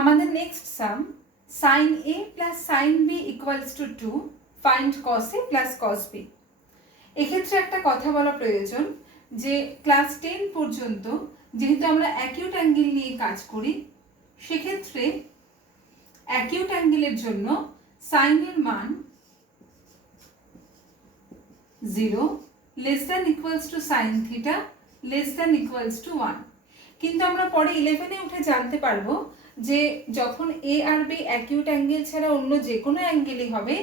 আমাদের next some sin a plus sin b equals to 2, find cos a plus cos b। এক্ষেত্রে একটা কথা বলা প্রয়োজন যে ক্লাস 10 পর্যন্ত যেহেতু আমরা অ্যাকিউট অ্যাঙ্গেল নিয়ে কাজ করি, সেক্ষেত্রে অ্যাকিউট অ্যাঙ্গেলের জন্য সাইন এর মান 0 less than equals to sine theta less than equals to 1। কিন্তু আমরা পরে 11-এ উঠে জানতে পারবো যে যখন এ আর বি অ্যাকিউট অ্যাঙ্গেল ছাড়া অন্য যে কোনো অ্যাঙ্গেলই হবে,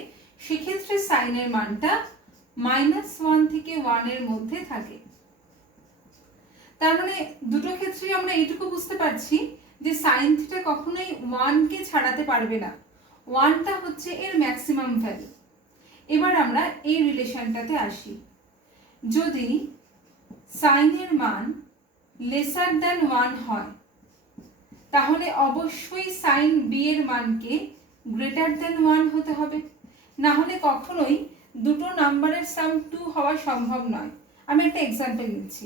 সেক্ষেত্রে সাইনের মানটা -1 থেকে 1 এর মধ্যে থাকে। তার মানে দুটো ক্ষেত্রেই আমরা এইটুকু বুঝতে পারছি যে সাইন থিটা কখনোই 1 কে ছাড়াতে পারবে না, 1টা হচ্ছে এর ম্যাক্সিমাম ভ্যালু। এবার আমরা এই রিলেশনটাতে আসি। যদি সাইনের মান লেসার দ্যান 1 হয়, তাহলে অবশ্যই সাইন বি এর মানকে গ্রেটার দ্যান 1 হতে হবে, না হলে কখনোই দুটো নাম্বারের সাম 2 হওয়া সম্ভব নয়। আমি একটা এক্সাম্পল নিচ্ছি।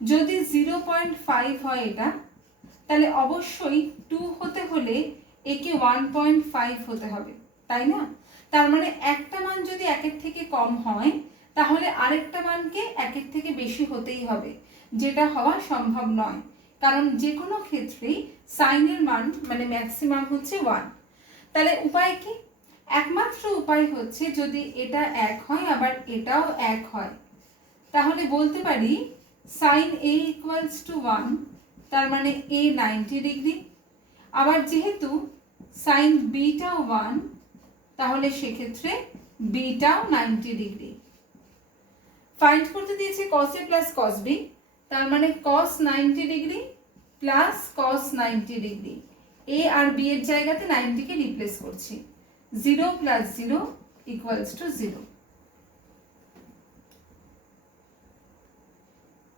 যদি 0.5 হয় এটা, তাহলে অবশ্যই 2 হতে হলে একে 1.5 হতে হবে, তাই না? তার মানে একটা মান যদি একের থেকে কম হয়, তাহলে আরেকটা মানকে একের থেকে বেশি হতেই হবে, যেটা হওয়া সম্ভব নয়, কারণ যে কোনো ক্ষেত্রেই সাইনের মান মানে ম্যাক্সিমাম হচ্ছে 1। তাহলে উপায় কি? একমাত্র উপায় হচ্ছে যদি এটা 1 হয় আবার এটাও 1 হয়, তাহলে বলতে পারি সাইন a ইকুয়ালস টু 1, তার মানে a 90 ডিগ্রি। আবার যেহেতু সাইন বিটাও 1, তাহলে সেক্ষেত্রে বিটাও 90 ডিগ্রি। ফাইন্ড করতে দিয়েছে cos a plus cos b, তার মানে cos 90 degree plus cos 90 degree. a আর b এর জায়গাতে 90 কে রিপ্লেস করছি। 0 প্লাস 0 ইকুয়ালস টু 0।